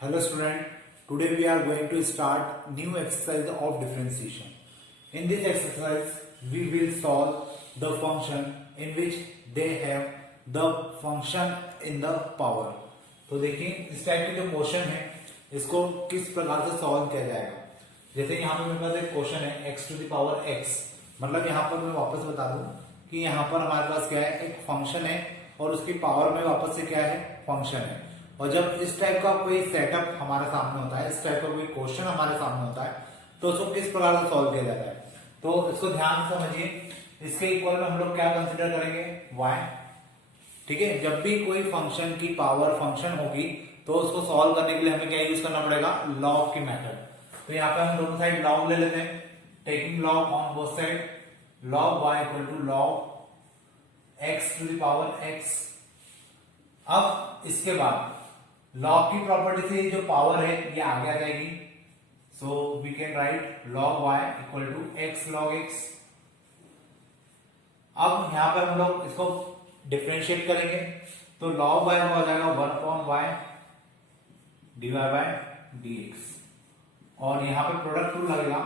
Hello student, today we are going to start new exercise of differentiation. In this exercise, we will solve the function in which they have the function in the power. तो देखिए इस type की जो question है इसको किस प्रकार से सॉल्व किया जाएगा। जैसे यहाँ पे मेरे पास एक क्वेश्चन है x to the power x, मतलब यहाँ पर मैं वापस बता दूं कि यहाँ पर हमारे पास क्या है, एक फंक्शन है और उसकी पावर में वापस से क्या है, फंक्शन है। और जब इस टाइप का कोई सेटअप हमारे सामने होता है, इस टाइप का कोई क्वेश्चन हमारे सामने होता है, तो उसको किस प्रकार से सॉल्व किया जाता है। तो इसको ध्यान से समझिए। इसके इक्वल में हम लोग क्या कंसिडर करेंगे, y। ठीक है, जब भी कोई फंक्शन की पावर फंक्शन होगी तो उसको सॉल्व करने के लिए हमें क्या यूज करना पड़ेगा, लॉग की मेथड। तो यहाँ पे हम दोनों साइड लॉग ले लेते हैं, taking log on both side, log y equal to log x to the power x। अब इसके बाद लॉग की प्रॉपर्टी से जो पावर है ये आगे आ जाएगी, so we can write log y equal to x log x। अब यहां पर हम लोग इसको डिफरेंशिएट करेंगे तो log y हो जाएगा 1/y डिवाइड बाय dx, और यहां पे प्रोडक्ट रूल लगेगा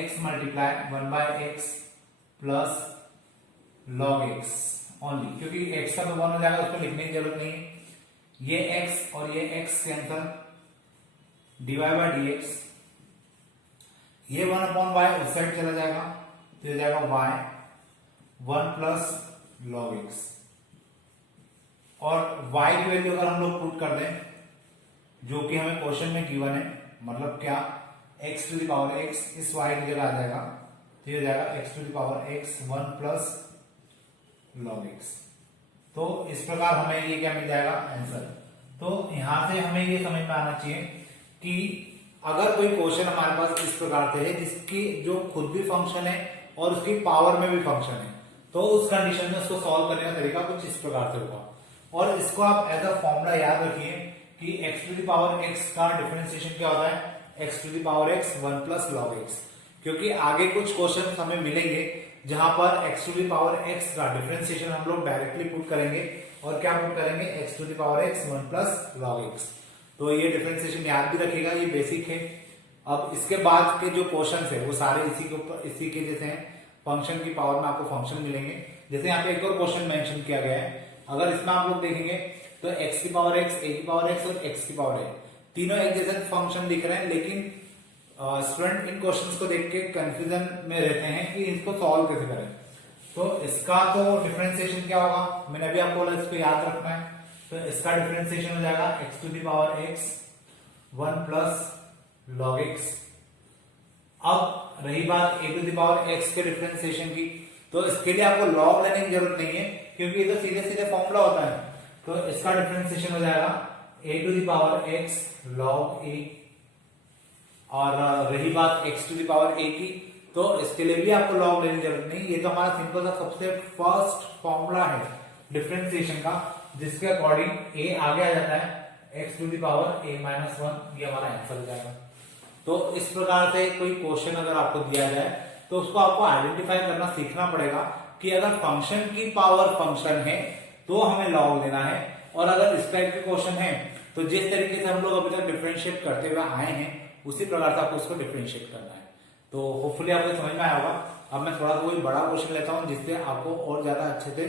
x multiply 1/x plus log x only, क्योंकि x का तो 1 हो जाएगा, उसको लिखने की जरूरत नहीं है। ये x और ये x cancel, divide by dx, ये 1/y उस साइड चला जाएगा तो ये जाएगा y 1 प्लस log x, और y की वैल्यू अगर हम लोग पुट कर दें जो कि हमें क्वेश्चन में गिवन है, मतलब क्या x to the power x इस y की जगह आ जाएगा तो ये जाएगा x to the power x 1 plus log x। तो इस प्रकार हमें ये क्या मिल जाएगा, आंसर। तो यहां से हमें ये समझ में आना चाहिए कि अगर कोई क्वेश्चन हमारे पास इस प्रकार से है जिसकी जो खुद भी फंक्शन है और उसकी पावर में भी फंक्शन है, तो उस कंडीशन में उसको सॉल्व करने का तरीका कुछ इस प्रकार से होगा। और इसको आप एज अ फॉर्मूला याद रखिए कि x to the power x का डिफरेंशिएशन क्या होता है, x to the power x 1 plus log x, क्योंकि आगे कुछ क्वेश्चन हमें मिलेंगे जहां पर x to the power x का डिफरेंशिएशन हम लोग डायरेक्टली पुट करेंगे, और क्या पुट करेंगे, x to the power x 1 plus log x। तो ये डिफरेंशिएशन याद भी रखिएगा, ये बेसिक है। अब इसके बाद के जो क्वेश्चंस है वो सारे इसी के ऊपर, इसी के जैसे हैं, फंक्शन की पावर में आपको फंक्शन मिलेंगे। जैसे यहाँ पे एक और क्वेश्चन मेंशन किया गया है, अगर इसमें आप लोग देखेंगे तो x की पावर x, a की पावर x और x की पावर a, तीनों एक जैसे फंक्शन दिख रहे हैं, लेकिन स्टूडेंट इन क्वेश्चंस को देख के कंफ्यूजन में रहते हैं कि इसको सॉल्व कैसे करें। तो इसका तो डिफरेंशिएशन क्या होगा, मैंने अभी आपको बोला इसको याद रखना है। तो इसका डिफरेंशिएशन हो जाएगा x to the power x 1 plus log x। अब रही बात a to the power x के डिफरेंशिएशन की, तो इसके लिए आपको log लेने की जरूरत नहीं है क्योंकि ये तो सीधे सीधे फॉर्मूला होता है। तो इसका डिफरेंशिएशन हो जाएगा a to the power x log a। और रही बात x to the power a की, तो इसके लिए भी आपको log लेने की जरूरत नहीं, ये तो हमारा सिंपल सा सबसे फर्स्ट फॉर्मूला है डिफरेंशिएशन का, जिसके अकॉर्डिंग a आगे आ जाता है x to the power a minus 1, ये हमारा आंसर हो जाएगा। तो इस प्रकार से कोई क्वेश्चन अगर आपको दिया जाए तो उसको आपको आइडेंटिफाई करना सीखना पड़ेगा कि अगर फंक्शन की पावर फंक्शन है तो हमें log लेना है, और अगर इस टाइप के क्वेश्चन है तो जिस तरीके से हम लोग अभी तक डिफरेंशिएट करते हुए आए हैं उसी प्रकार से आपको इसको डिफरेंशिएट करना है। तो होपफुली आपको समझ में आया होगा। अब मैं थोड़ा सा कोई बड़ा क्वेश्चन लेता हूं जिससे आपको और ज्यादा अच्छे से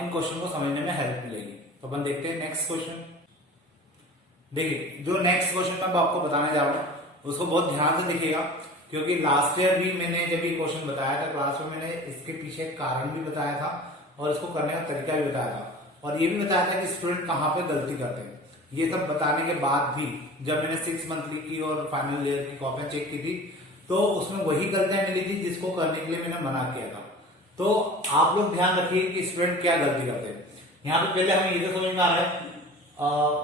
इन क्वेश्चन को समझने में हेल्प मिलेगी। तो अपन देखते हैं नेक्स्ट क्वेश्चन। देखिए जो नेक्स्ट क्वेश्चन मैं आपको बताने जा रहा हूँ उसको बहुत ध्यान से देखिएगा, क्योंकि लास्ट ईयर भी मैंने जब ये क्वेश्चन बताया था क्लास में, मैंने इसके पीछे कारण भी बताया था और इसको करने का तरीका भी बताया था, और ये भी बताया था कि स्टूडेंट कहाँ पे गलती करते हैं। ये सब बताने के बाद भी जब मैंने 6 मंथली की और फाइनल ईयर की कॉपियां चेक की थी तो उसमें वही गलतियां मिली थी जिसको करने के लिए मैंने मना किया था। तो आप लोग ध्यान रखिए कि स्टूडेंट क्या गलती करते हैं। यहाँ पे पहले हमें ये तो समझ में आ रहा है,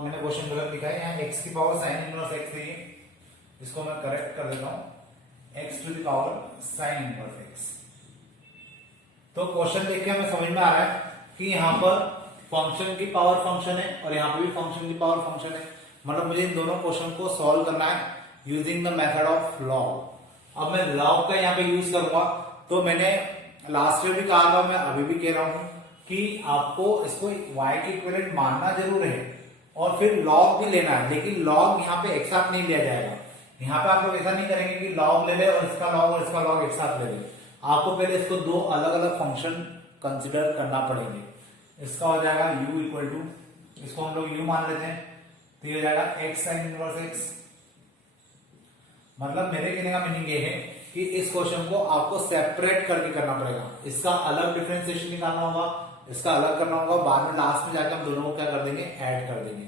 मैंने क्वेश्चन गलत लिखा है, यहाँ x की पावर साइन इनवर्स x है, इसको मैं करेक्ट कर देता हूं x to the power sine inverse x। तो क्वेश्चन देख के हमें समझ में आ रहा है कि यहाँ पर फंक्शन की पावर फंक्शन है और यहाँ पे भी फंक्शन की पावर फंक्शन है, मतलब मुझे इन दोनों क्वेश्चन को सॉल्व करना है using the method of log. अब मैं लॉग का यहाँ पे यूज करूंगा, तो मैंने लास्ट ईयर भी कहा था, मैं अभी भी कह रहा हूं कि आपको इसको y के इक्विवेलेंट मानना जरूर है और फिर लॉग भी लेना है, लेकिन लॉग यहाँ पे एक साथ नहीं लिया जाएगा। यहाँ पे आप लोग ऐसा नहीं करेंगे कि लॉग ले ले और इसका लॉग और इसका लॉग एक साथ ले ले। आपको पहले इसको दो अलग अलग फंक्शन कंसिडर करना पड़ेंगे। इसका हो जाएगा u इक्वल टू, इसको हम लोग u मान लेते हैं, तो ये हो जाएगा x साइन इनवर्स x। मतलब मेरे कहने का मीनिंग ये है कि इस क्वेश्चन को आपको सेपरेट करके करना पड़ेगा। इसका अलग डिफरेंशिएशन निकालना होगा, इसका अलग करना होगा, बाद में लास्ट में जाकर हम दोनों को क्या कर देंगे, ऐड कर देंगे।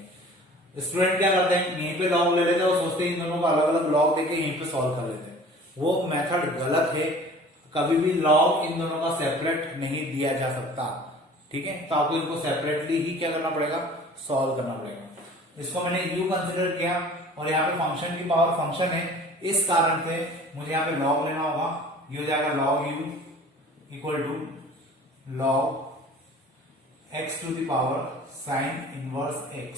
स्टूडेंट क्या करते हैं, यहीं पे लॉग ले लेते हैं और सोचते हैं इन दोनों को अलग अलग लॉग देके यहीं पे सॉल्व कर लेते हैं। वो मेथड गलत है। कभी भी लॉग इन दोनों का सेपरेट नहीं दिया जा सकता, ठीक है। तो आपको इनको सेपरेटली ही क्या करना पड़ेगा, सॉल्व करना पड़ेगा। इसको मैंने u कंसिडर किया और यहाँ पे फंक्शन की पावर फंक्शन है, इस कारण से मुझे यहाँ पे लॉग लेना होगा। ये हो जाएगा log u equal to log x to the power sine inverse x।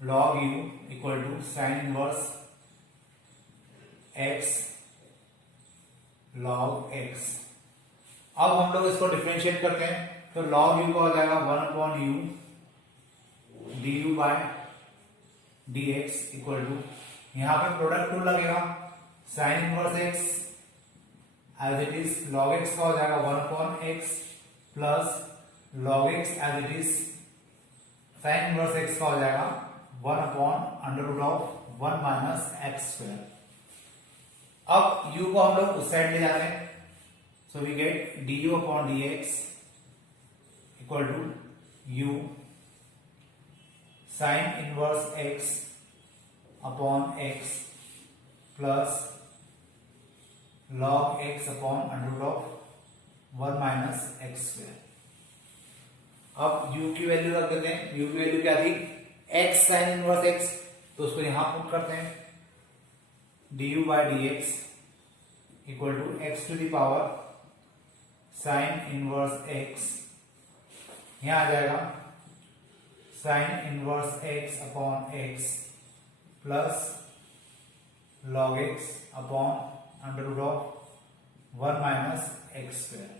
Log u equal to sine inverse x log x। अब हम लोग इसको डिफरेंशिएट करते हैं, तो लॉग u का हो जाएगा 1/u du by dx equal to, यहां पे प्रोडक्ट रूल लगेगा, sine inverse x as it is log x का हो जाएगा 1/x plus log x as it is sine inverse x का हो जाएगा 1/√1 माइनस x स्क्वायर। अब u को हम लोग उस साइड ले जाते हैं, so we get du upon dx equal to u sine inverse x upon x plus log x upon √1 minus x square. अब u की वैल्यू रख देते हैं, u की वैल्यू क्या थी, x साइन इनवर्स x, तो उसको यहां पुट करते हैं, du by dx equal to x to the power sine inverse x, यहां आ जाएगा sine inverse x upon x plus log x upon √1 minus x square.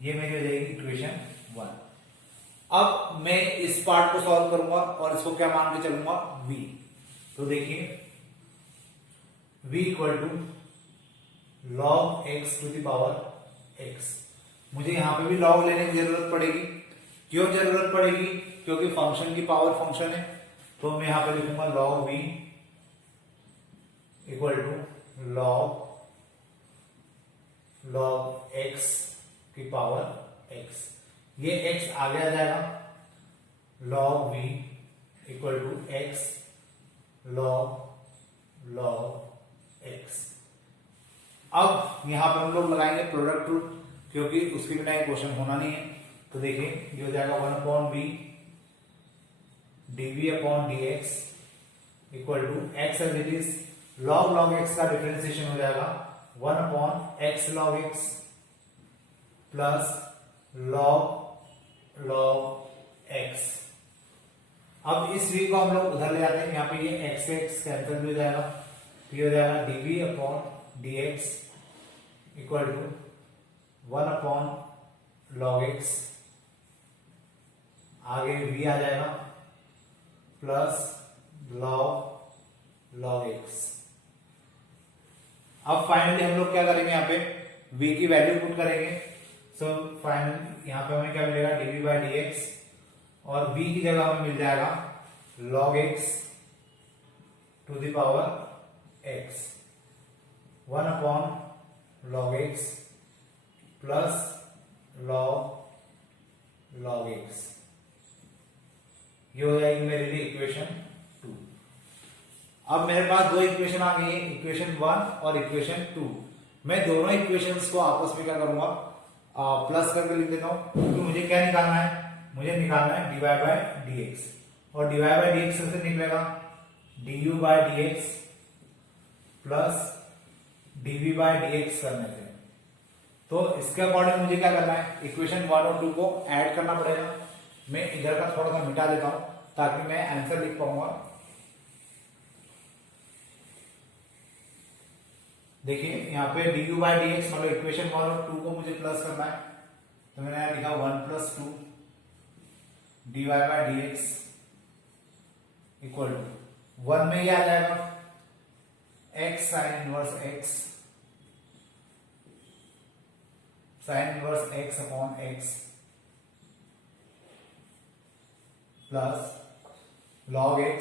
ये मेरी हो जाएगी इक्वेशन 1। अब मैं इस पार्ट को सॉल्व करूंगा और इसको क्या मान के चलूंगा, v। तो देखिए v equal to log x to the power x। मुझे यहां पे भी लॉग लेने की जरूरत पड़ेगी। क्यों जरूरत पड़ेगी, क्योंकि फंक्शन की पावर फंक्शन है। तो मैं यहां पे लिखूंगा log v equal to log x की पावर x। ये x आगे आ जाएगा, log v equal to x log x। अब यहां पर हम लोग लगाएंगे प्रोडक्ट रूल, क्योंकि उसके बिना ये क्वेश्चन होना नहीं है। तो देखिए ये हो जाएगा 1/v dv upon dx equal to x as it is log x का डिफरेंशिएशन हो जाएगा 1/x log x plus log x। अब इस v को हम लोग उधर ले आते हैं, यहाँ पे ये x कैंसिल भी हो जाएगा, तो ये हो जाएगा dv upon dx equal to 1/log x, आगे v आ जाएगा प्लस लॉग x। अब फाइनली हम लोग क्या करेंगे, यहाँ पे v की वैल्यू पुट करेंगे। सो फाइनली यहाँ पे हमें क्या मिलेगा, dv बाय dx, और v की जगह हमें मिल जाएगा log x to the power x 1/log x plus log x। ये हो जाएगी मेरे लिए इक्वेशन 2। अब मेरे पास दो इक्वेशन आ गई है, इक्वेशन 1 और इक्वेशन 2। मैं दोनों इक्वेशंस को आपस में क्या करूंगा, प्लस करके लिख देता हूं, क्योंकि मुझे क्या निकालना है, मुझे निकालना है dy बाय dx, और dy बाय dx कैसे निकलेगा, du by dx plus dv by dx करने से। तो इसके अकॉर्डिंग मुझे क्या करना है, इक्वेशन 1 और 2 को ऐड करना पड़ेगा। मैं इधर का थोड़ा सा मिटा देता हूं ताकि मैं आंसर लिख पाऊंगा। देखिए यहाँ पे du बाय dx मतलब इक्वेशन 1 और 2 को मुझे प्लस करना है, तो मैंने यहाँ लिखा 1 + 2 dy by dx equal to 1 में ये आ जाएगा x sine inverse x upon x plus log x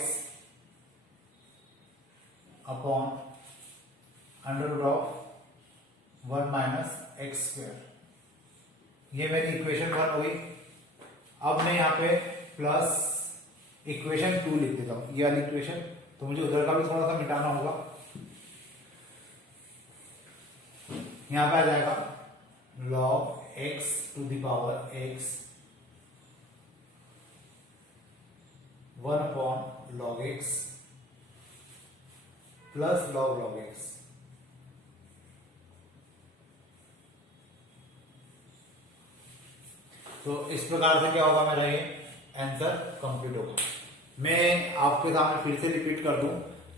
upon under root of 1 minus x square. ये मेरी इक्वेशन 1 हो गई। अब मैं यहाँ पे प्लस इक्वेशन 2 लिख देता हूं, ये वाली इक्वेशन। तो मुझे उधर का भी थोड़ा सा मिटाना होगा। यहां पे आ जाएगा log x to the power x 1 upon log x plus log x। तो इस प्रकार से क्या होगा, मेरा ये आंसर कंप्लीट होगा। मैं आपके सामने फिर से रिपीट कर दूं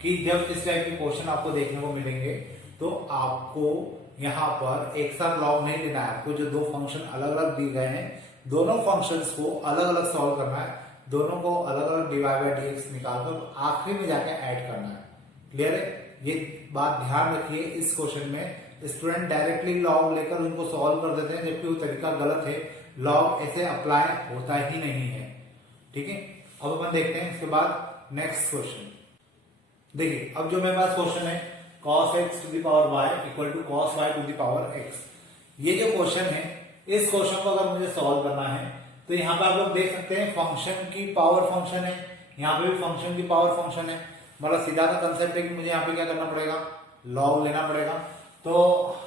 कि जब इस टाइप के क्वेश्चन आपको देखने को मिलेंगे तो आपको यहां पर एक साथ लॉग नहीं लेना है। आपको जो दो फंक्शन अलग अलग दिए गए हैं, दोनों फंक्शंस को अलग अलग सॉल्व करना है, दोनों को अलग अलग डिवाइड बाय डीएक्स निकालकर आखिरी में जाके ऐड करना है। क्लियर है? ये बात ध्यान रखिए। इस क्वेश्चन में स्टूडेंट डायरेक्टली लॉग लेकर उनको सॉल्व कर देते हैं, जबकि वो तरीका गलत है। लॉग ऐसे अप्लाई होता ही नहीं है। ठीक है, अब अपन देखते हैं इसके बाद नेक्स्ट क्वेश्चन। देखिए, अब जो मेरे पास क्वेश्चन है cos x to the power y equal to cos y to the power x। ये जो क्वेश्चन है, इस क्वेश्चन को अगर मुझे सॉल्व करना है तो यहाँ पे आप लोग देख सकते हैं फंक्शन की पावर फंक्शन है, यहाँ पे भी फंक्शन की पावर फंक्शन है। मतलब सीधा सा कंसेप्ट है कि मुझे यहाँ पे क्या करना पड़ेगा, लॉग लेना पड़ेगा। तो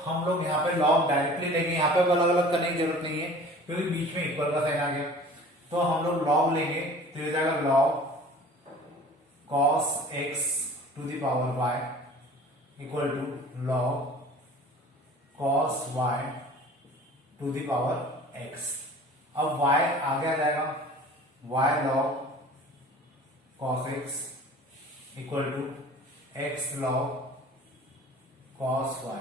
हम लोग यहाँ पे लॉग डायरेक्टली लेंगे, यहाँ पे अलग अलग करने की जरूरत नहीं है क्योंकि बीच में इक्वल का साइन आ गया। तो हम लोग लॉग लेंगे तो ये जाएगा log cos x to the power y equal to log cos y to the power x। अब y आगे आ जाएगा y log cos x equal to x log cos y।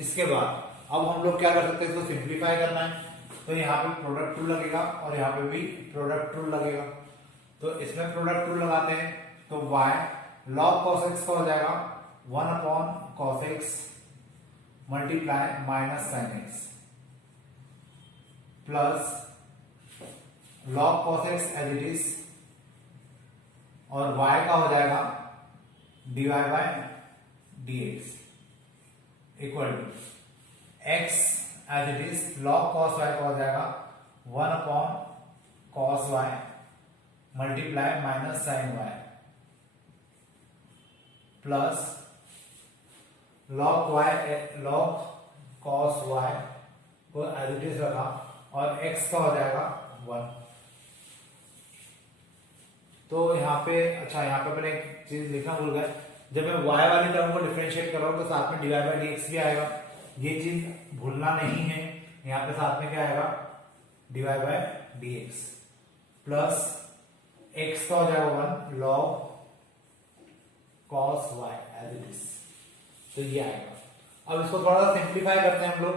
इसके बाद अब हम लोग क्या कर सकते हैं, इसको सिंप्लीफाई करना है। तो यहाँ पे प्रोडक्ट रूल लगेगा और यहाँ पे भी प्रोडक्ट रूल लगेगा। तो इसमें प्रोडक्ट रूल लगाते हैं तो y log cos x का हो जाएगा 1 upon cos x multiply minus sine x plus log cos x as it is, और y का हो जाएगा dy by dx equal to x as it is log cos y का हो जाएगा 1 upon cos y multiply minus sine y plus log cos y को as it is रखा और x का हो जाएगा 1। तो यहाँ पे अच्छा, यहाँ पे मैंने एक चीज लिखना भूल गया, जब मैं y वाली टर्म को डिफरेंशिएट कर रहा हूं तो साथ में डिवाइड बाय dx भी आएगा। ये चीज भूलना नहीं है। यहाँ पे साथ में क्या आएगा, divide by dx plus x का हो जाएगा 1 log cos y as it is. तो ये आएगा। अब इसको थोड़ा सा सिंप्लीफाई करते हैं हम लोग,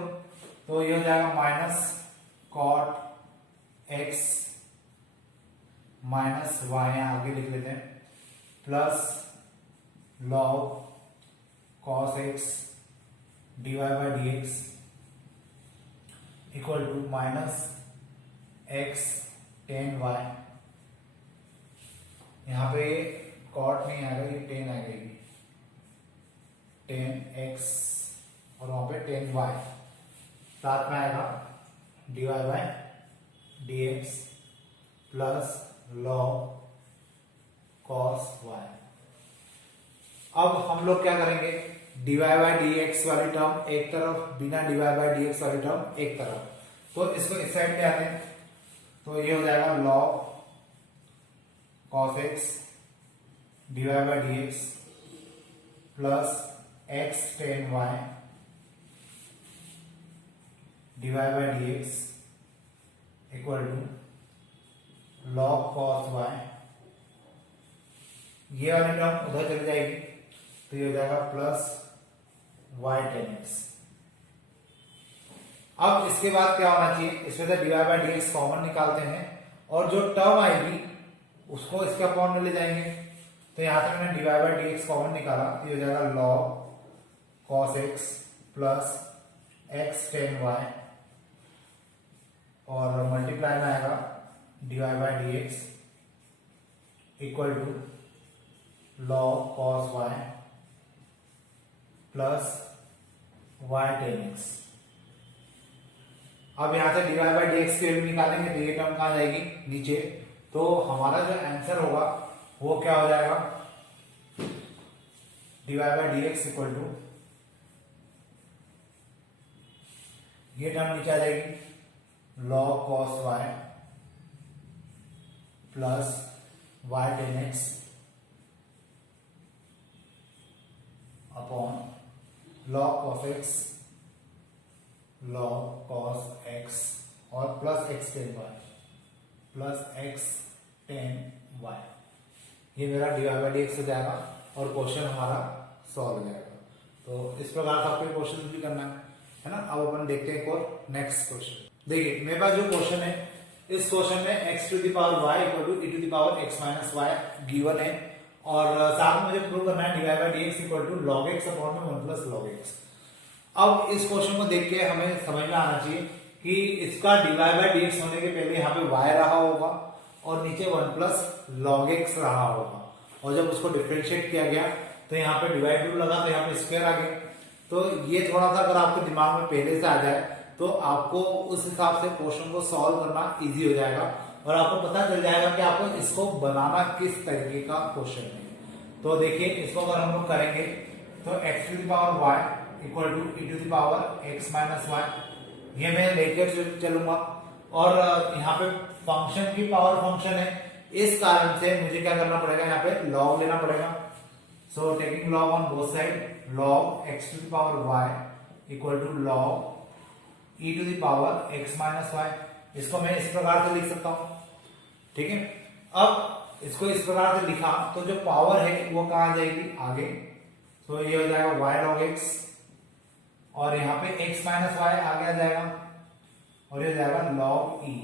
तो ये हो जाएगा minus cot x minus y, यहां आगे लिख लेते हैं, plus log cos x dy by dx equal to minus x tan y। यहां पे cot नहीं आएगा, ये tan आ गई, tan x और वहां पे tan y, साथ में आएगा dy by dx plus log cos y। अब हम लोग क्या करेंगे, dy बाय dx वाली टर्म एक तरफ, बिना dy बाय dx वाली टर्म एक तरफ। तो इसको इस साइड ले आते हैं, तो ये हो जाएगा log cos x dy by dx plus x tan y dy by dx equal to log cos y। ये वाली टर्म उधर चली जाएगी तो ये हो जाएगा प्लस y tan x। अब इसके बाद क्या होना चाहिए, इसमें से dy बाय dx कॉमन निकालते हैं और जो टर्म आएगी उसको इसके अपॉन में ले जाएंगे। तो यहां से मैंने dy by d x common निकाला, तो ये हो जाएगा log cos x plus x tan y और मल्टीप्लाई में आएगा dy by d x equal to log cos y plus y tan x। अब यहां से dy बाई डी एक्स की वैल्यू निकालेंगे तो ये टर्म कहां जाएगी, नीचे। तो हमारा जो आंसर होगा वो क्या हो जाएगा, dy by d x equal to, ये टर्म नीचे आ जाएगी log cos y plus y tan x upon log cos x log cos x और plus x tan y plus x tan y। ये मेरा dy बाई डी एक्स हो जाएगा और क्वेश्चन हमारा सॉल्व हो जाएगा। तो इस प्रकार से आपको क्वेश्चन भी करना है ना। अब अपन देखते हैं और नेक्स्ट क्वेश्चन। देखिए मेरे पास जो क्वेश्चन है, इस क्वेश्चन में x to the power y equal to e to the power x minus y given है और साथ में मुझे प्रूव करना है dy by d x equal to log x upon में 1 प्लस log x। अब इस क्वेश्चन को देख के हमें समझ में आना चाहिए कि इसका dy बाई डी एक्स होने के पहले यहाँ पे y रहा होगा और नीचे 1 प्लस log x रहा होगा, और जब उसको डिफरेंशिएट किया गया तो यहाँ पे डिवाइड रूल लगा तो यहाँ पे स्क्वायर आ गया। तो ये थोड़ा सा अगर आपके दिमाग में पहले से आ जाए तो आपको उस हिसाब से क्वेश्चन को सॉल्व करना इजी हो जाएगा और आपको पता चल जाएगा कि आपको इसको बनाना किस तरीके का क्वेश्चन है। तो देखिए इसको अगर हम लोग करेंगे तो x to the power y equal to e to the power x minus y, ये मैं लेकर चलूंगा और यहाँ पे फंक्शन की पावर फंक्शन है, इस कारण से मुझे क्या करना पड़ेगा, यहाँ पे log लेना पड़ेगा। So taking log on both side, log x to the power y equal to log e to the power x minus y। इसको मैं इस प्रकार से लिख सकता हूं, ठीक है। अब इसको इस प्रकार से लिखा तो जो पावर है वो कहां आ जाएगी, आगे। तो ये हो जाएगा y log x और यहाँ पे x माइनस y आगे आ जाएगा और ये हो जाएगा log e।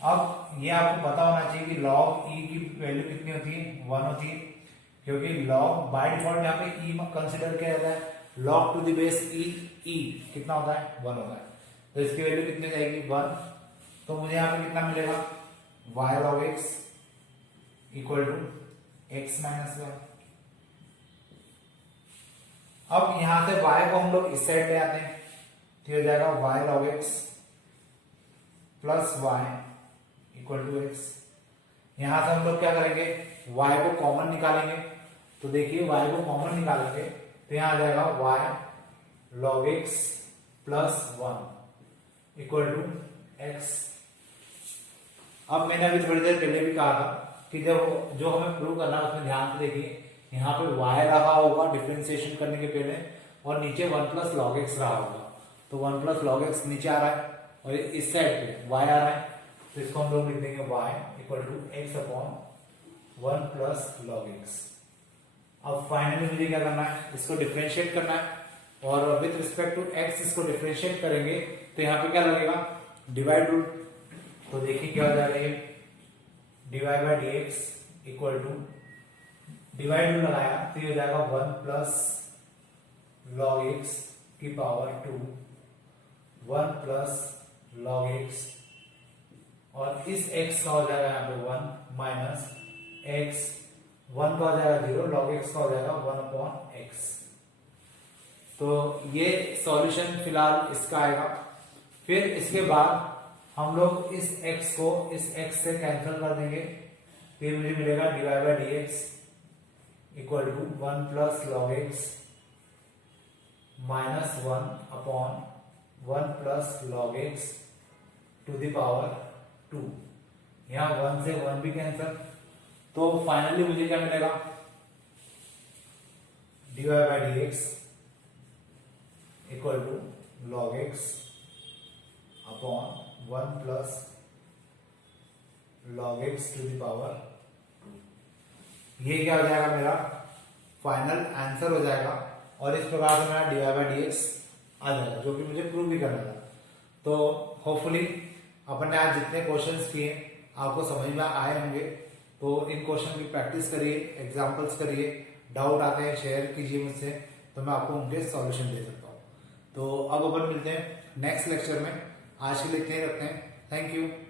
अब ये आपको पता होना चाहिए कि log e की वैल्यू कितनी होती है, 1 होती है, क्योंकि log बाय डिफॉल्ट यहाँ पे e कंसिडर किया जाता है। log to the base e कितना होता है, 1 होता है। तो इसकी वैल्यू कितनी जाएगी, 1। तो मुझे यहाँ पे कितना मिलेगा, y log x equal to x minus y। अब यहां से y को हम लोग इस साइड ले आते हैं तो हो जाएगा y log x plus y equal to x। यहां से हम लोग क्या करेंगे, y को कॉमन निकालेंगे। तो देखिए y को कॉमन निकालेंगे तो यहां आ जाएगा y log x plus 1 equal to x। अब मैंने अभी थोड़ी देर पहले भी कहा था कि जब जो हमें प्रूव करना है उसमें ध्यान से देखिए, यहाँ पे y रहा होगा डिफरेंशिएशन करने के पहले और नीचे 1 प्लस log x रहा होगा। तो 1 प्लस log x नीचे आ रहा है और इस साइड पे y आ रहा है, तो इसको हम लोग लिख देंगे y equal to x upon 1 plus log x। अब फाइनली मुझे क्या करना है, इसको डिफरेंशिएट करना है और विद रिस्पेक्ट टू x इसको डिफरेंशिएट करेंगे तो यहाँ पे क्या लगेगा, डिवाइड रूल। तो देखिए क्या हो जाएगा, ये dy by d x equal to divide rule लगाया तो ये हो जाएगा 1 प्लस log x की पावर 2, 1 प्लस log x और इस x का हो जाएगा यहाँ पे 1 माइनस x, 1 का हो जाएगा 0, log x का हो जाएगा 1 अपॉन x। तो ये सॉल्यूशन फिलहाल इसका आएगा। फिर इसके बाद हम लोग इस x को इस x से कैंसिल कर देंगे, फिर मुझे मिलेगा dy by d x equal to 1 plus log x minus 1 upon 1 plus log x to the power 2। यहाँ 1 से 1 भी कैंसिल, तो फाइनली मुझे क्या मिलेगा, dy by d x equal to log x upon 1 plus log x to the power 2। ये क्या हो जाएगा, मेरा फाइनल आंसर हो जाएगा और इस प्रकार से मेरा dy बाई डी एक्स आ जाएगा, जो कि मुझे प्रूव भी करना था। तो होपफुली अपन ने आज जितने क्वेश्चंस किए आपको समझ में आए होंगे। तो इन क्वेश्चन की प्रैक्टिस करिए, एग्जाम्पल्स करिए, डाउट आते हैं शेयर कीजिए मुझसे, तो मैं आपको उनके सॉल्यूशन दे सकता हूँ। तो अब अपन मिलते हैं नेक्स्ट लेक्चर में। आज के लिए इतने ही रखते हैं। Thank you.